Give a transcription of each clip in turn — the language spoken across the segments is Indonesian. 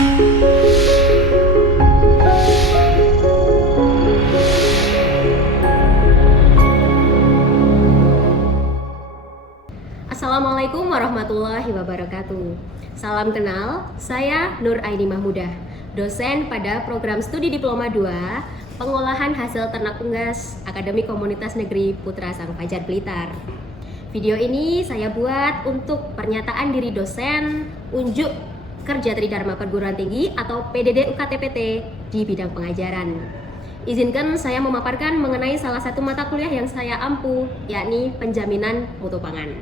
Assalamualaikum warahmatullahi wabarakatuh. Salam kenal, saya Nur Aini Mahmudah, dosen pada program studi Diploma 2 Pengolahan Hasil Ternak Unggas Akademi Komunitas Negeri Putra Sang Fajar Blitar. Video ini saya buat untuk pernyataan diri dosen unjuk kerja Tridharma Perguruan Tinggi atau PDD UKTPT di bidang pengajaran. Izinkan saya memaparkan mengenai salah satu mata kuliah yang saya ampu, yakni penjaminan mutu pangan.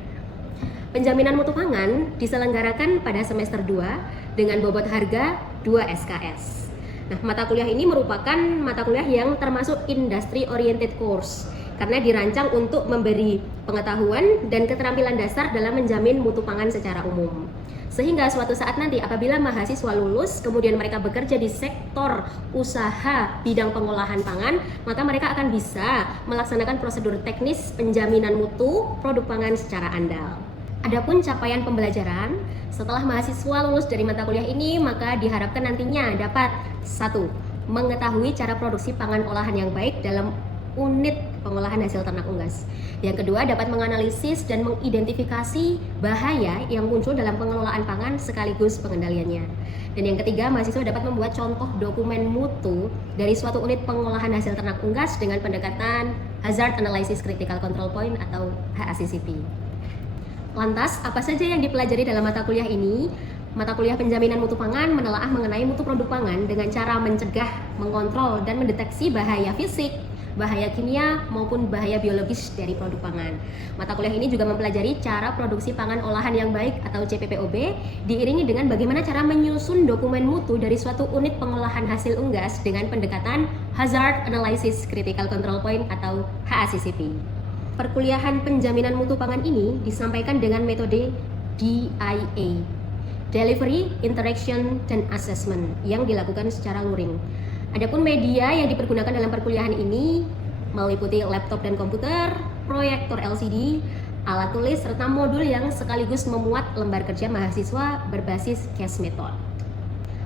Penjaminan mutu pangan diselenggarakan pada semester 2 dengan bobot harga 2 SKS. Nah, mata kuliah ini merupakan mata kuliah yang termasuk industry oriented course karena dirancang untuk memberi pengetahuan dan keterampilan dasar dalam menjamin mutu pangan secara umum. Sehingga suatu saat nanti apabila mahasiswa lulus kemudian mereka bekerja di sektor usaha bidang pengolahan pangan, maka mereka akan bisa melaksanakan prosedur teknis penjaminan mutu produk pangan secara andal. Adapun capaian pembelajaran setelah mahasiswa lulus dari mata kuliah ini, maka diharapkan nantinya dapat 1. Mengetahui cara produksi pangan olahan yang baik dalam unit pengolahan hasil ternak unggas. Yang kedua, dapat menganalisis dan mengidentifikasi bahaya yang muncul dalam pengelolaan pangan sekaligus pengendaliannya. Dan yang ketiga, mahasiswa dapat membuat contoh dokumen mutu dari suatu unit pengolahan hasil ternak unggas dengan pendekatan Hazard Analysis Critical Control Point atau HACCP. Lantas, apa saja yang dipelajari dalam mata kuliah ini? Mata kuliah penjaminan mutu pangan menelaah mengenai mutu produk pangan dengan cara mencegah, mengontrol, dan mendeteksi bahaya fisik, bahaya kimia, maupun bahaya biologis dari produk pangan. Mata kuliah ini juga mempelajari cara produksi pangan olahan yang baik atau CPPOB, diiringi dengan bagaimana cara menyusun dokumen mutu dari suatu unit pengolahan hasil unggas dengan pendekatan Hazard Analysis Critical Control Point atau HACCP. Perkuliahan penjaminan mutu pangan ini disampaikan dengan metode DIA, Delivery, Interaction, dan Assessment yang dilakukan secara luring. Adapun media yang dipergunakan dalam perkuliahan ini meliputi laptop dan komputer, proyektor LCD, alat tulis, serta modul yang sekaligus memuat lembar kerja mahasiswa berbasis case method.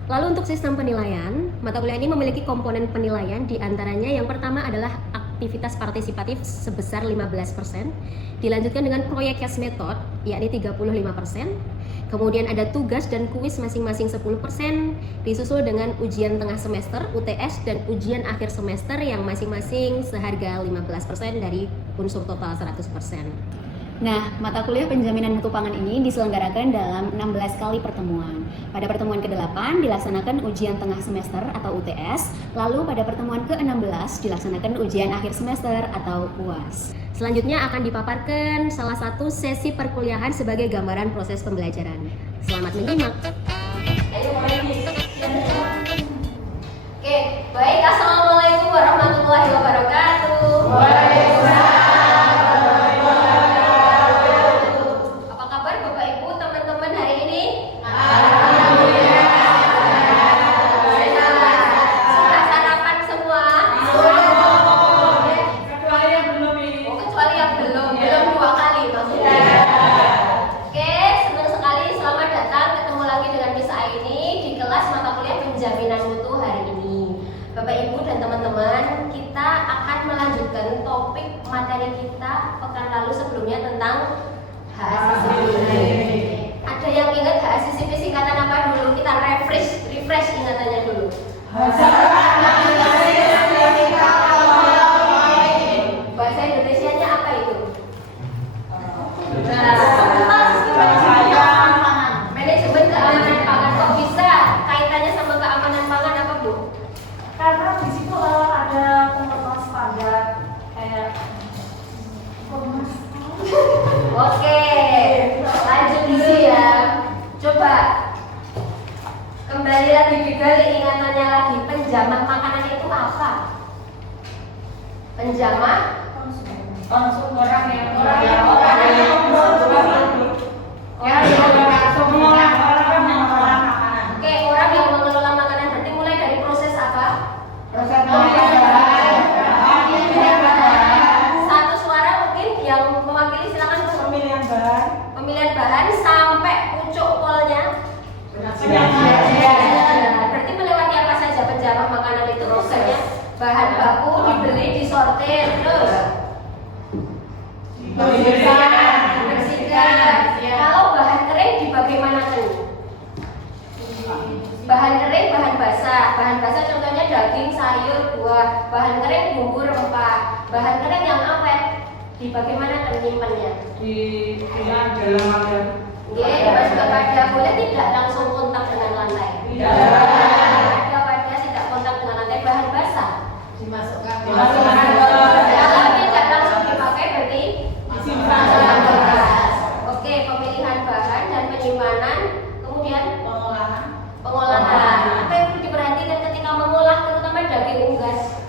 Lalu untuk sistem penilaian, mata kuliah ini memiliki komponen penilaian, diantaranya yang pertama adalah aktivitas partisipatif sebesar 15%, dilanjutkan dengan proyek case method yakni 35%, kemudian ada tugas dan kuis masing-masing 10%, disusul dengan ujian tengah semester UTS dan ujian akhir semester yang masing-masing seharga 15% dari unsur total 100%. Nah, mata kuliah penjaminan mutu pangan ini diselenggarakan dalam 16 kali pertemuan. Pada pertemuan ke-8 dilaksanakan ujian tengah semester atau UTS, lalu pada pertemuan ke-16 dilaksanakan ujian akhir semester atau UAS. Selanjutnya akan dipaparkan salah satu sesi perkuliahan sebagai gambaran proses pembelajaran. Selamat menyimak. Oke, baik. Assalamualaikum warahmatullahi wabarakatuh. Waalaikumsalam. Bapak Ibu dan teman-teman, kita akan melanjutkan topik materi kita pekan lalu sebelumnya tentang HACCP. Ada yang ingat HACCP singkatan apa dulu? Kita refresh ingatannya dulu. Bahasa Indonesianya apa itu? Manajemen keamanan pangan. Kok bisa kaitannya sama keamanan pangan apa, Bu? Karena di situ ada pengelolaan standar kayak Oke, lanjut dulu ya. Coba kembali lagi digali ingatannya lagi. Penjamah makanan itu apa? Penjamah orang yang orang yang mengelola makanan. Berarti mulai dari proses apa? proses Satu suara mungkin yang mewakili, silakan. pemilihan bahan Pemilihan bahan sampai pucuk polnya. penyajian sortir, terus dibersihkan. Kalau bahan kering dibagaimanakan? Bahan kering, bahan basah. Bahan basah contohnya daging, sayur, buah. Bahan kering bumbu rempah. Bahan kering yang awet dibagaimanakan nyimpennya? Di dalam wadah. Dimasukkan wadah. Boleh tidak langsung kontak dengan lantai? Tidak. Ada wadah tidak kontak dengan lantai. Bahan basah Dimasukkan. kalau tidak langsung dipakai berarti Disimpan. Oke, pemilihan bahan dan penyimpanan, kemudian Pengolahan. pengolahan. Apa yang perlu diperhatikan ketika mengolah, terutama daging unggas?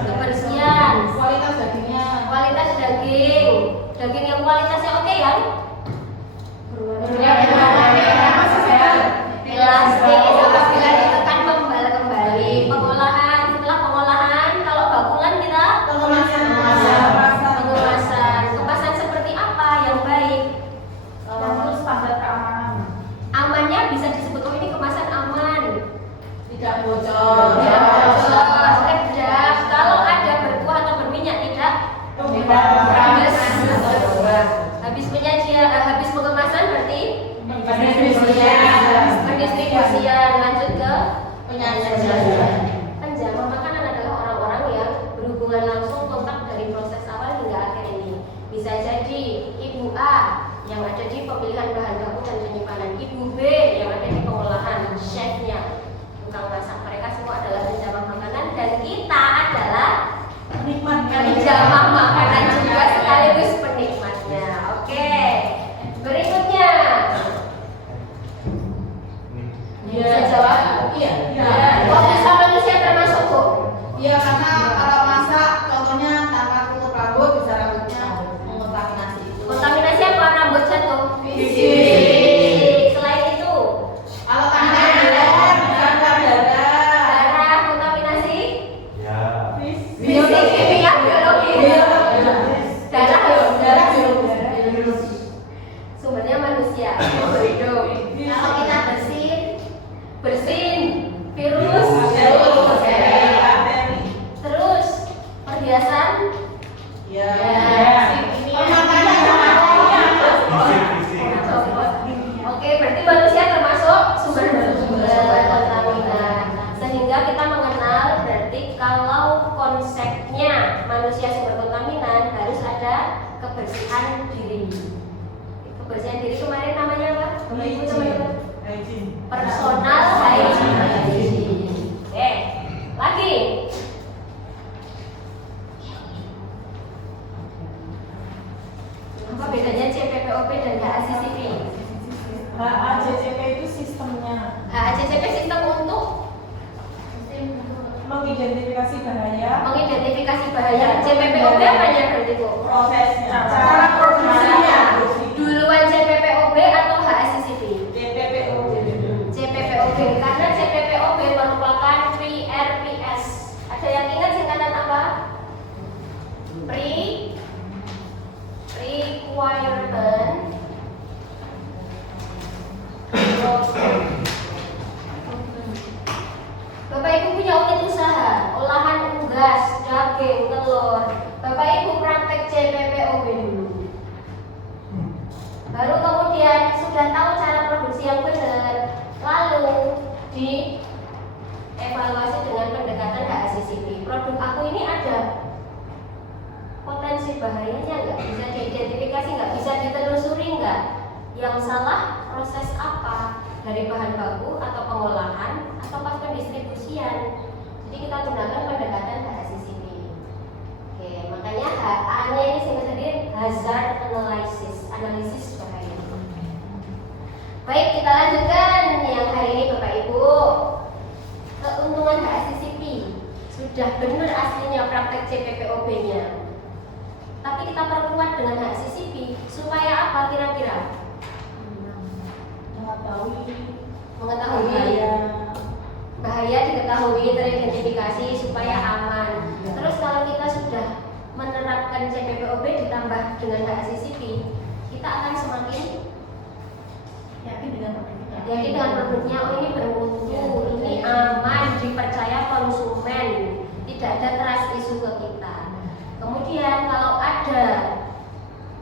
Kebersihan, Kualitas dagingnya. kualitas daging, daging yang kualitasnya oke ya? Elastis, apabila ditekan kembali. Pengolahan, setelah pengolahan, kalau bakulan kita Pengemasan. pengemasan. Kemasan seperti apa yang baik? Terus standar keamanan. Amannya bisa disebut oh ini kemasan aman. Tidak bocor. Tidak bocor, kedap. Kalau ada berkuah atau berminyak tidak habis penyajian, habis pengemasan berarti pendistribusian. Lanjut ke penyajian. Penjaga makanan adalah orang-orang yang berhubungan langsung kontak dari proses awal hingga akhir ini. Bisa jadi Ibu A yang ada di pemilihan bahan baku dan penyimpanan, Ibu B yang ada di pengolahan, chefnya, tukang masak. Mereka semua adalah penjamah makanan dan kita adalah penjamah makanan juga sekaligus penikmatnya. Oke, berikutnya bisa jawab? Iya. Kok bisa manusia termasuk Bu? Iya, karena kalau masak contohnya tanpa tutup rambut bisa rambutnya mengontaminasi itu. Kontaminasi apa? Rambut jatuh? Fisik. Selain itu, Kalau tangan darah, darah kontaminasi? Biologi, fisik. kimia, biologi. Darah biologis. sumbernya manusia, hidup. Kalau kita bersin, virus, terus perhiasan, Ya. Oke, berarti manusia termasuk sumber kontaminan. Sehingga kita mengenal berarti kalau konsepnya manusia sumber kontaminan harus ada kebersihan diri. Kebersihan diri kemarin namanya apa? Ibu teman-teman? Personal hygiene. Oke, lagi. Apa bedanya CPPOP dan HACCP? HACCP itu sistemnya HACCP sistem untuk mengidentifikasi bahaya, mengidentifikasi bahaya. CPPOP apanya berarti Bu? prosesnya, cara produksinya. Duluan CPPOP atau HACCP? CPPOP karena CPPOB merupakan PRPS. Ada yang ingat singkatan apa? Requirement Bapak Ibu punya unit usaha, olahan unggas, daging, telur. Bapak Ibu praktek CPPOB dulu. Baru kemudian sudah tahu cara produksi yang benar, lalu dievaluasi dengan pendekatan HACCP. Produk aku ini ada potensi bahayanya nggak? Bisa diidentifikasi nggak? Bisa ditelusuri nggak? Yang salah proses apa? Dari bahan baku atau pengolahan atau pas pendistribusian? Jadi kita gunakan pendekatan HACCP. Oke, makanya HA-nya ini singkat tadi hazard analysis, analisis bahaya. Baik, kita lanjutkan yang hari ini Bapak Ibu. Keuntungan HACCP sudah benar aslinya praktek CPPOB-nya. Tapi kita perkuat dengan HACCP supaya apa kira-kira? Mengetahui bahaya diketahui, teridentifikasi supaya aman. Terus kalau kita sudah menerapkan CPPOB ditambah dengan HACCP, kita akan semakin yakin dengan produknya. Oh, ini bermutu, ini aman, dipercaya konsumen, tidak ada trust isu ke kita. Kemudian kalau ada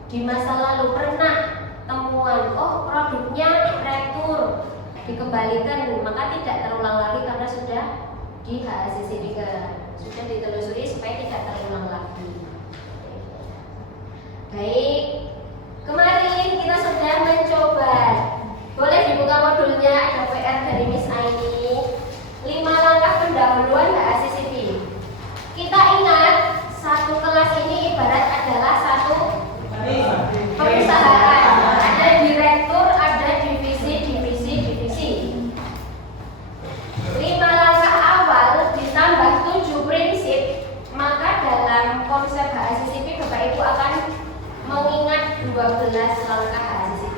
di masa lalu pernah temuan, oh produknya retur dikembalikan, maka tidak terulang lagi karena sudah di HACCP sudah ditelusuri supaya tidak terulang lagi. Baik, kemarin kita sudah mencoba. Boleh dibuka modulnya, ada PR dari Miss Aini. 5 langkah pendahuluan HACCP. Kita ingat satu kelas ini ibarat adalah satu perusahaan. Ada direktur, ada divisi. 5 langkah awal ditambah 7 prinsip, maka dalam konsep HACCP Bapak Ibu akan mengingat 12 langkah HACCP.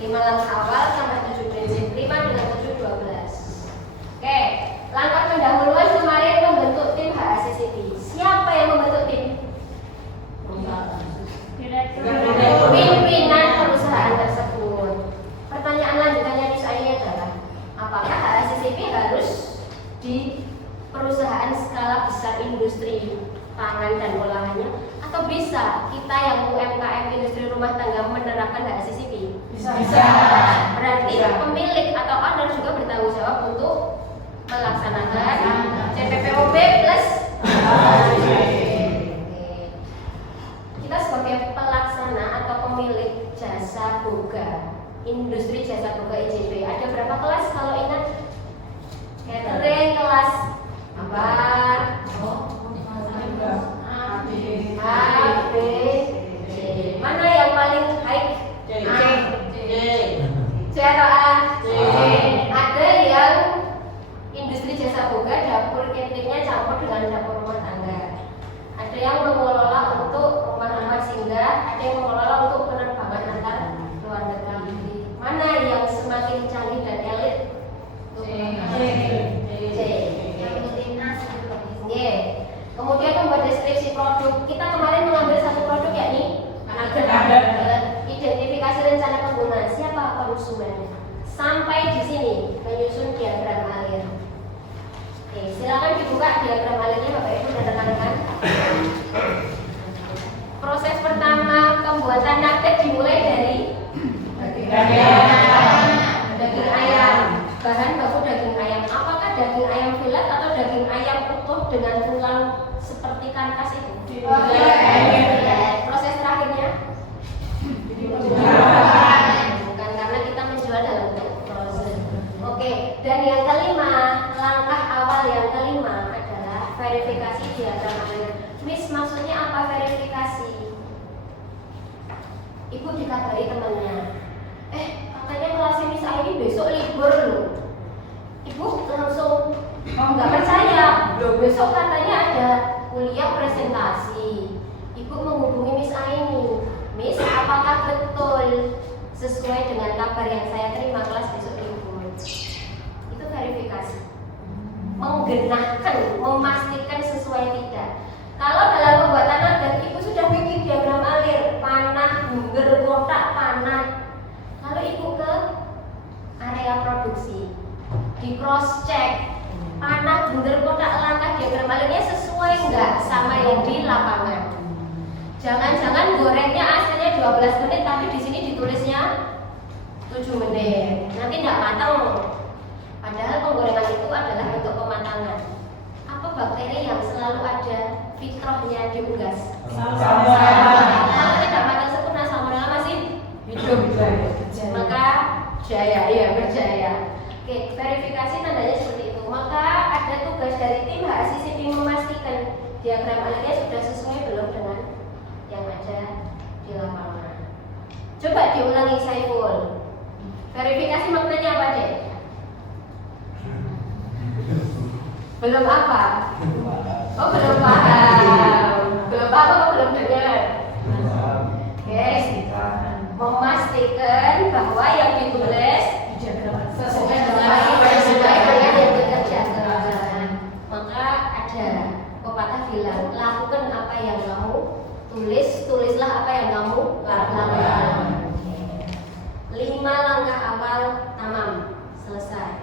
5 langkah awal tambah 7 prinsip. 5 dengan 7 12. Oke, langkah pendahuluan kemarin membentuk tim HACCP. Siapa yang membentuk tim? Pimpinan perusahaan tersebut. Pertanyaan lanjutannya di saya adalah, apakah HACCP harus di perusahaan skala besar industri pangan dan olahannya, atau bisa kita yang UMKM industri rumah tangga menerapkan HACCP? Bisa. Berarti pemilik atau owner juga bertanggung jawab untuk melaksanakan CPPOB plus kita sebagai pelaksana atau pemilik jasa boga, industri jasa boga IJB. Ada berapa kelas kalau ingat? Catering kelas apa? A, B, C. Mana yang paling high? C atau A? C. Ada yang industri jasa boga, dapur cateringnya campur dengan dapur rumah tangga. Ada yang mengelola untuk rumah-rumah singgah, ada yang mengelola untuk penerbangan antar luar negeri. Mana yang semakin canggih dan elit? C. Yang rutinas. Kemudian membuat deskripsi produk. Kita kemarin mengambil satu produk yakni nugget. Identifikasi rencana pengguna, siapa konsumen. Sampai di sini menyusun diagram alir. Oke, silakan dibuka diagram alirnya Bapak Ibu dan rekan-rekan. Proses pertama pembuatan nugget dimulai dari daging ayam. Bahan baku daging ayam. Apakah daging ayam filet atau daging ayam utuh dengan tulang seperti kanvas itu? Proses terakhirnya bukan, karena kita menjual dalam bentuk frozen. Oke, dan yang kelima, langkah awal yang kelima adalah verifikasi diagram alir. Miss, maksudnya apa verifikasi? Ibu dikabari temannya, katanya kelas Miss Aini besok libur loh. Ibu langsung nggak percaya, loh besok katanya ada kuliah presentasi. Ibu menghubungi Miss Aini, Miss, apakah betul sesuai dengan kabar yang saya terima kelas besok libur? Itu verifikasi, menggenahkan, memastikan sesuai tidak. Kalau dalam pembuatan nugget, ibu sudah bikin diagram alir, panah, bunder, kotak, panah. Lalu ibu ke area produksi, di cross check, panah, bunder, kotak, langkah diagram alirnya sesuai nggak sama yang di lapangan. Jangan-jangan gorengnya aslinya 12 menit, tapi di sini ditulisnya 7 menit. Nanti nggak matang. Padahal penggorengan itu adalah bentuk pematangan. Apa bakteri yang selalu ada fitrahnya diunggas? Kalau tidak matang sempurna, salmonella masih hidup. Maka berjaya. Oke, verifikasi tandanya seperti itu. Maka ada tugas dari tim HACCP memastikan diagram alirnya sudah sesuai belum dengan yang ada di lapangan. Coba diulangi Saiful. Verifikasi maknanya apa, Dek? Belum apa? Oh, belum paham. Belum apa kok belum dengar? Yes. Memastikan bahwa yang ditulis sesuai dengan yang dikerjakan. Maka ada pepatah bilang, lakukan apa yang kamu tulis, tulislah apa yang kamu lakukan. 5 langkah awal tamam, selesai.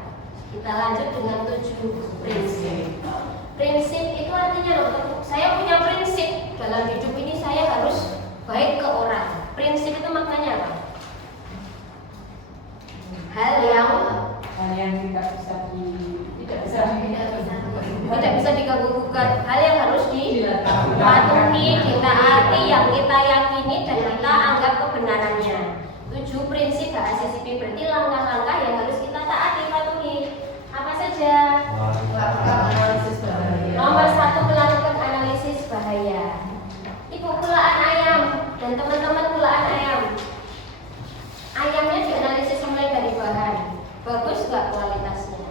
Kita lanjut dengan 7 prinsip. Prinsip itu artinya maknanya loh. Saya punya prinsip dalam hidup ini, saya harus baik ke orang. Prinsip itu maknanya apa? Hal yang tidak bisa diganggu-gugat, hal yang harus dipatuhi, ditaati, yang kita yakini dan kita anggap kebenarannya. 7 prinsip HACCP, berarti langkah-langkah yang harus kita taati, patuhi. Apa saja? Nomor 1, melakukan analisis bahaya. Ibu kulaan ayam dan teman-teman kulaan ayam. Ayamnya dianalisis mulai dari bahan, bagus nggak kualitasnya?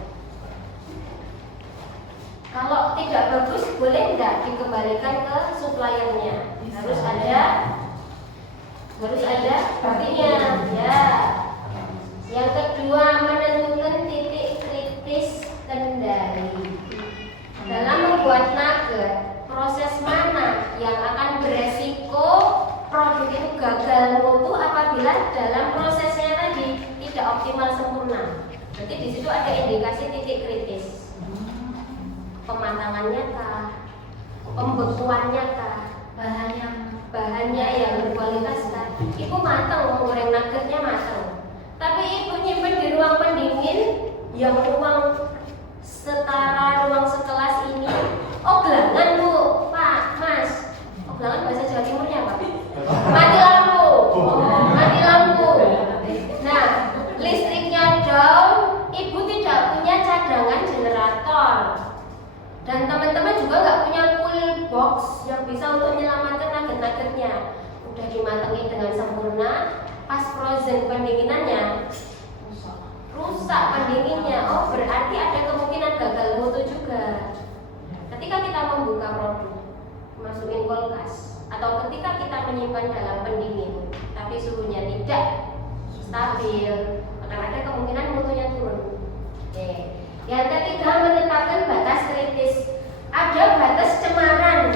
Kalau tidak bagus, boleh nggak dikembalikan ke suppliernya? Harus ada buktinya. Ya. Yang kedua, menentukan titik kritis kendali. Dalam membuat nugget, proses mana yang akan beresiko produk itu gagal mutu apabila dalam prosesnya tadi tidak optimal sempurna. Berarti di situ ada indikasi titik kritis. Pematangannya kah? Pembekuannya kah? Bahannya yang berkualitas kah? Ibu matang menggoreng nuggetnya matang. Tapi ibu nyimpen di ruang pendingin yang ruang setara ruang sekelas ini. Oglangan Bu, Pak, Mas. Oglangan bahasa Jawa Timurnya apa? Mati lampu. Mati lampu. Nah, listriknya down, ibu tidak punya cadangan generator. Dan teman-teman juga nggak punya cool box yang bisa untuk menyelamatkan nugget-nuggetnya. Udah dimatengin dengan sempurna, pas frozen pendinginannya rusak pendinginnya. Oh, berarti ada kemungkinan gagal mutu juga. Ketika kita membuka produk, masukin kulkas, atau ketika kita menyimpan dalam pendingin, tapi suhunya tidak stabil, akan ada kemungkinan mutunya turun. Oke. Yang ketiga, menetapkan batas kritis. Ada batas cemaran.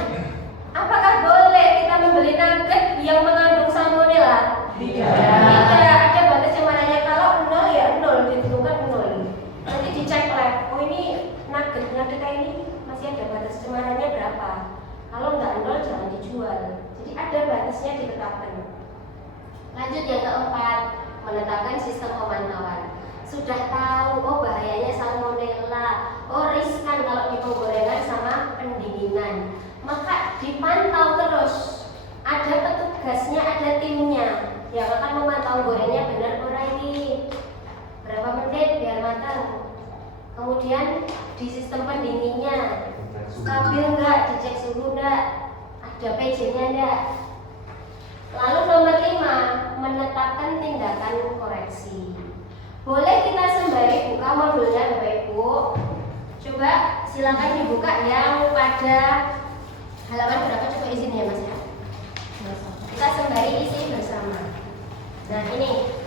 Apakah boleh kita membeli nugget yang mengandung salmonella? Tidak. Ada batas cemarannya. Kalau 0 ya 0, ditentukan 0. Nanti dicek lab. Oh, ini nugget kita ini masih ada batas cemarannya berapa? Kalau nggak 0 jangan dijual. Jadi ada batasnya ditetapkan. Lanjut yang keempat, menetapkan sistem pemantauan. Sudah tahu, oh bahayanya salmonella, oh riskan kalau di penggorengan sama pendinginan, maka dipantau terus. Ada petugasnya, ada timnya yang akan memantau gorengnya benar ora ini, berapa menit biar matang. Kemudian di sistem pendinginnya stabil nggak, dicek suhu nggak, ada PJ-nya nggak. Lalu nomor 5, menetapkan tindakan koreksi. Boleh kita sembari buka modulnya Bapak Ibu. Coba silakan dibuka yang pada halaman berapa, coba izin ya Mas ya. Kita sembari isi bersama. Nah ini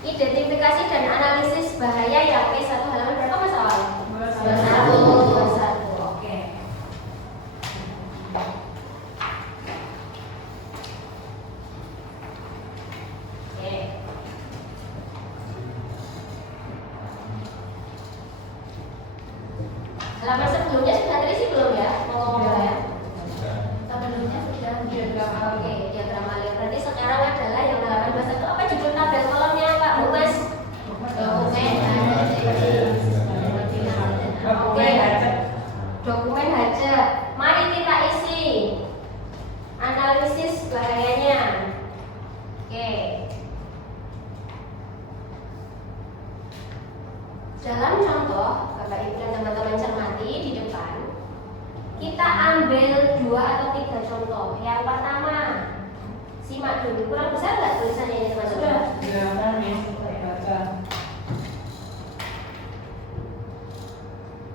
identifikasi dan analisis bahaya yang P1 halaman berapa Mas awal? 21. Oke. Halaman sebelumnya sudah terisi belum ya? Ngomong-ngomong ya? Sebelumnya sudah diagram alur. Oke, diagram alur. Berarti sekarang adalah yang halaman 21. Apa judul tabel kolomnya Pak Bu Mas? Dokumen hajat. Dokumen hajat. Mari kita isi. Analisis bahayanya. Oke. Dalam contoh, Bapak Ibu dan teman-teman cermati di depan, kita ambil 2 atau 3 contoh. Yang pertama, simak dulu. Kurang besar nggak tulisannya ini teman-teman? Sudah.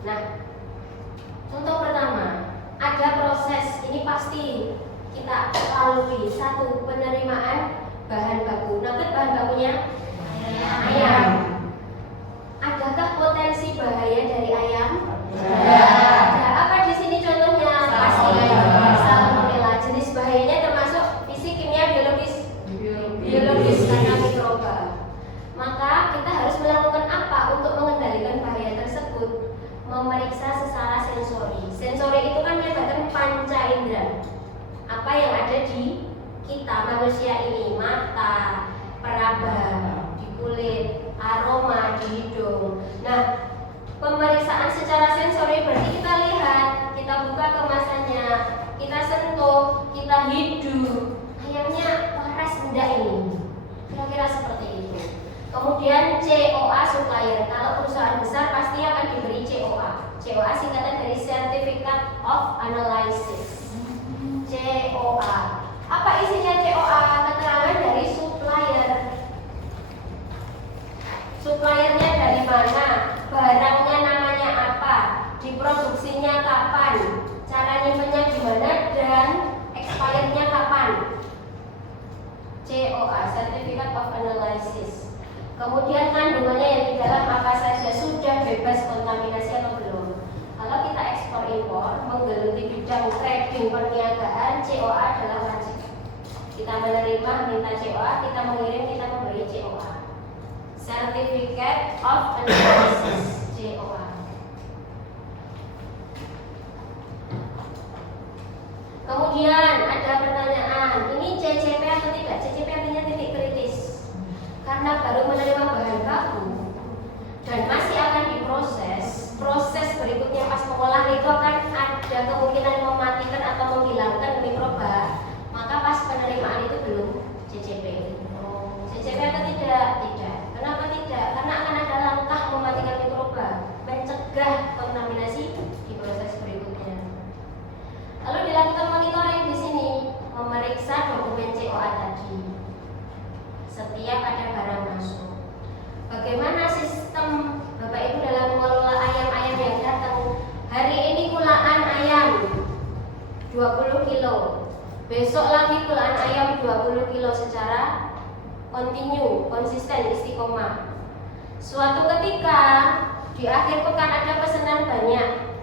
Nah, contoh pertama, ada proses. Ini pasti kita lalui. 1, penerimaan bahan baku. Nugget bahan bakunya ayam. Adakah potensi bahaya dari ayam? Ada. Apa di sini contohnya? Pasti salmonella. Jenis bahayanya termasuk fisik, kimia, biologis karena mikroba. di hidung. Nah, pemeriksaan secara sensori berarti kita lihat, kita buka kemasannya, kita sentuh, kita hidup. Ayamnya waras enggak ini? Kira-kira seperti itu. Kemudian COA supplier. Kalau perusahaan besar pasti akan diberi COA. COA singkatan dari Certificate of Analysis. COA. Apa isinya COA? Keterangan dari supplier. Suppliernya dari mana? Barangnya namanya apa? Diproduksinya kapan? Cara nyimpennya gimana? Dan expirednya kapan? COA, Certificate of Analysis. Kemudian kandungannya yang di dalam apa saja, sudah bebas kontaminasi atau belum. Kalau kita ekspor impor menggeluti bidang trading perniagaan, COA adalah wajib. Kita menerima, minta COA, kita mengirim, kita memberi COA. Certificate of Analysis, COA. Kemudian ada pertanyaan, ini CCP atau tidak? CCP artinya titik kritis. Karena baru menerima bahan baku dan masih akan diproses, proses berikutnya pas pengolahan itu akan ada kemungkinan mematikan atau menghilangkan mikroba. Maka pas penerimaan itu belum CCP. CCP atau tidak? Tidak. Kenapa tidak? Karena akan ada langkah mematikan mikroba, mencegah kontaminasi di proses berikutnya. Lalu dilakukan monitoring di sini, memeriksa dokumen COA tadi. Setiap ada barang masuk. Bagaimana sistem Bapak Ibu dalam mengelola ayam-ayam yang datang? Hari ini kulaan ayam 20 kilo. Besok lagi kulaan ayam 20 kilo secara kontinu, konsisten, istiqomah. Suatu ketika di akhir pekan ada pesanan banyak.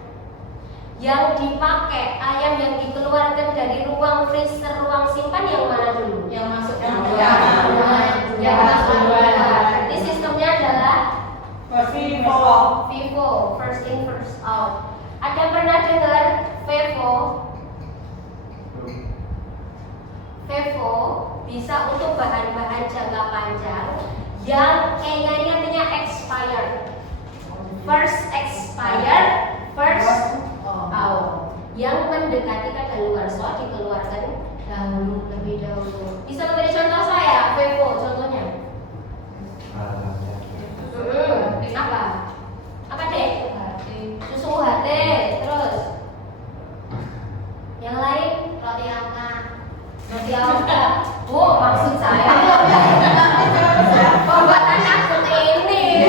Yang dipakai ayam yang dikeluarkan dari ruang freezer, ruang simpan yang mana dulu? Yang masuk Yang masuk duluan. Berarti sistemnya adalah FIFO, first in first out. Ada pernah dengar FIFO? FIFO bisa untuk bahan-bahan jangka panjang yang E-nya ini artinya expired. First expired, first out. Yang mendekati kadaluarsa dikeluarkan dahulu, lebih dahulu. Bisa memberi contoh saya, FIFO contohnya? Apa? Apa deh? Susu UHT, terus yang lain? Roti Alka. Oh, maksud saya pembuatan akun ini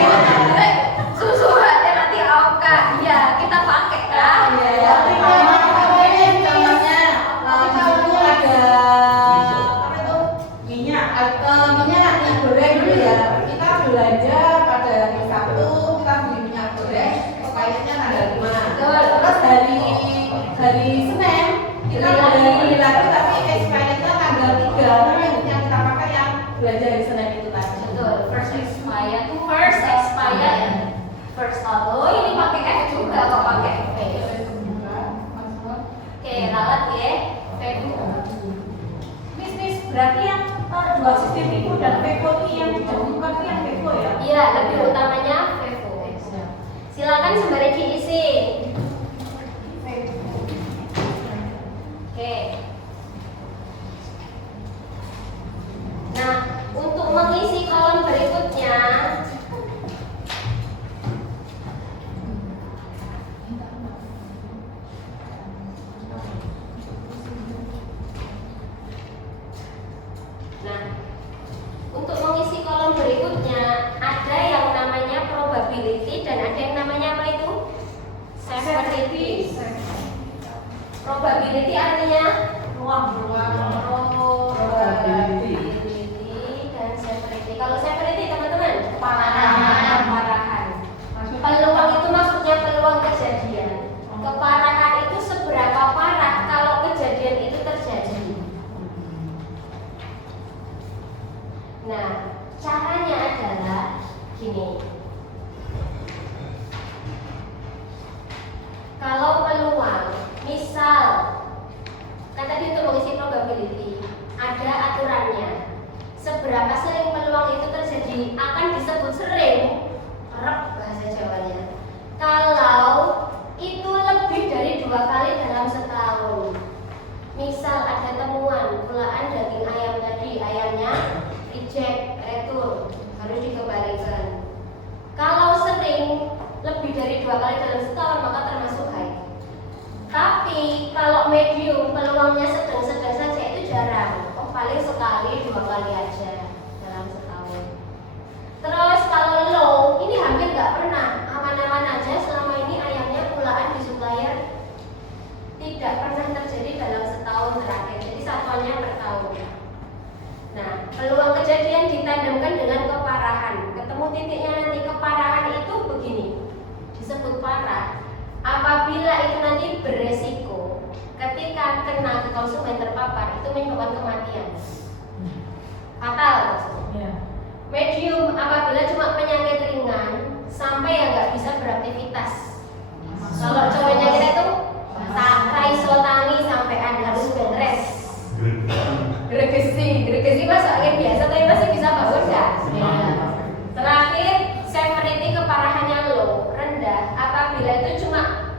susu UHT roti Alka. Ya, kita pakai kan? Minyak goreng dulu ya. Kita belanja pada hari Sabtu, kita beli minyak goreng, expirednya tanggal 5. Terus hari Senin kita beli lagi tapi expirednya tanggal 3. Karena yang kita pakai yang belanja hari Senin itu tadi. Betul, first expired, first out. Oh, ini pakai F juga kok pakai F. Oke, ralat ya. Bisnis berarti yang dua sistem itu dan FIFO ini yang didahulukan itu yang FIFO ya? Iya, lebih utamanya FIFO. Silakan sembari diisi. Oke. Nah, untuk mengisi kolom berikutnya, untuk mengisi kolom berikutnya ada yang namanya probability dan ada yang namanya apa itu? Severity. Probability artinya probability dan severity. Kalau severity teman-teman, keparahan. Peluang itu maksudnya peluang kejadian. Keparahan itu seberapa parah kalau kejadian itu terjadi. Nah, caranya adalah gini. Kalau peluang, misal, kan tadi untuk mengisi probability, 2 kali dalam setahun maka termasuk high. Tapi kalau medium peluangnya sedang-sedang saja itu jarang. Oh, paling sekali 2 kali aja dalam setahun. Terus kalau low ini hampir nggak pernah, aman-aman aja selama ini ayamnya pulaan di supplier, tidak pernah terjadi dalam setahun terakhir. Jadi satuannya per tahun. Nah, peluang kejadian ditandemkan dengan keparahan. Ketemu titiknya nanti keparahan itu begini, disebut parah. Apabila itu nanti beresiko ketika kena ke konsumen terpapar itu menyebabkan kematian fatal. Medium apabila cuma penyakit ringan sampai yang nggak bisa beraktivitas. Kalau cowoknya kita itu isotangi sampai harus bed rest. Gregesi masuk angin biasa tapi masih bisa bangun kan? Terakhir, severity keparahannya low, rendah. Apabila itu cuma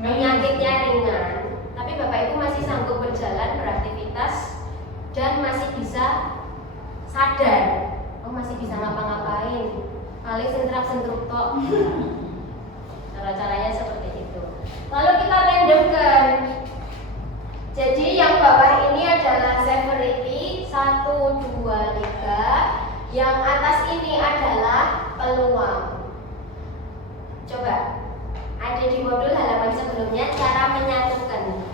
penyakitnya ringan, tapi bapak ibu masih sanggup berjalan, beraktivitas, dan masih bisa sadar. Oh, masih bisa ngapa-ngapain. Paling sentrak-sentruk tok. Cara-caranya seperti itu. Lalu kita randomkan. Jadi yang bawah ini adalah severity 1, 2, 3. Yang atas ini adalah peluang. Coba, ada di modul halaman sebelumnya cara menyatukan.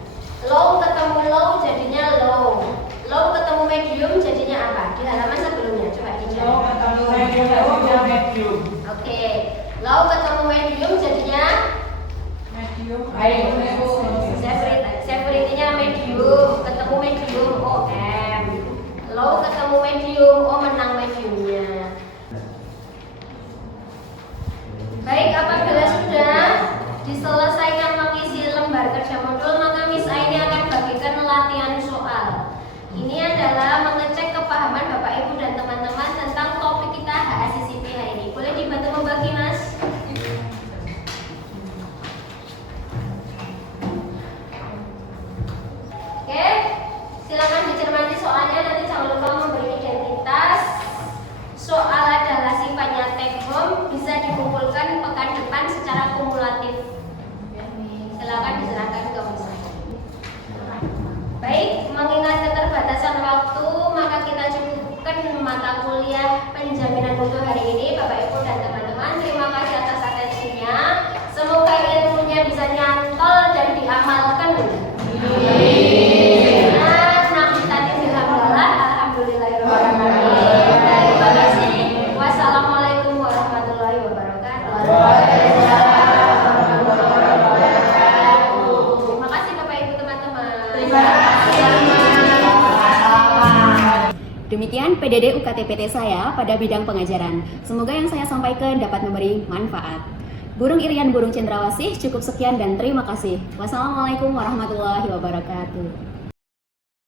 Low ketemu low jadinya low. Low ketemu medium jadinya apa? Di halaman sebelumnya, coba dijawab. Oke, low ketemu medium jadinya severity-nya medium, ketemu medium OM. Low ketemu medium, oh menang mediumnya. Baik, apabila sudah diselesaikan mengisi lembar kerja modul, maka Miss Aini akan bagikan latihan soal. Ini adalah mengecek kepahaman Bapak Ibu dan teman-teman tentang topik kita HACCP hari ini. Boleh dibantu membagi, Mas? Oke, silakan dicermati soalnya, nanti jangan lupa memberi identitas. Soal adalah sifatnya take home, bisa dikumpulkan pekan depan secara kumulatif. Silakan diserahkan ke Miss. Baik, mengingat keterbatasan waktu, maka kita cukupkan mata kuliah penjaminan mutu hari ini, Bapak Ibu dan teman-teman. Terima kasih atas atensinya. Semoga ilmunya bisa nyantol dan diamalkan. Terima kasih. Wassalamualaikum warahmatullahi wabarakatuh. Terima kasih Bapak Ibu teman-teman. Demikian PDD UKTPT saya pada bidang pengajaran. Semoga yang saya sampaikan dapat memberi manfaat. Burung Irian Burung Cendrawasih, cukup sekian dan terima kasih. Wassalamualaikum warahmatullahi wabarakatuh.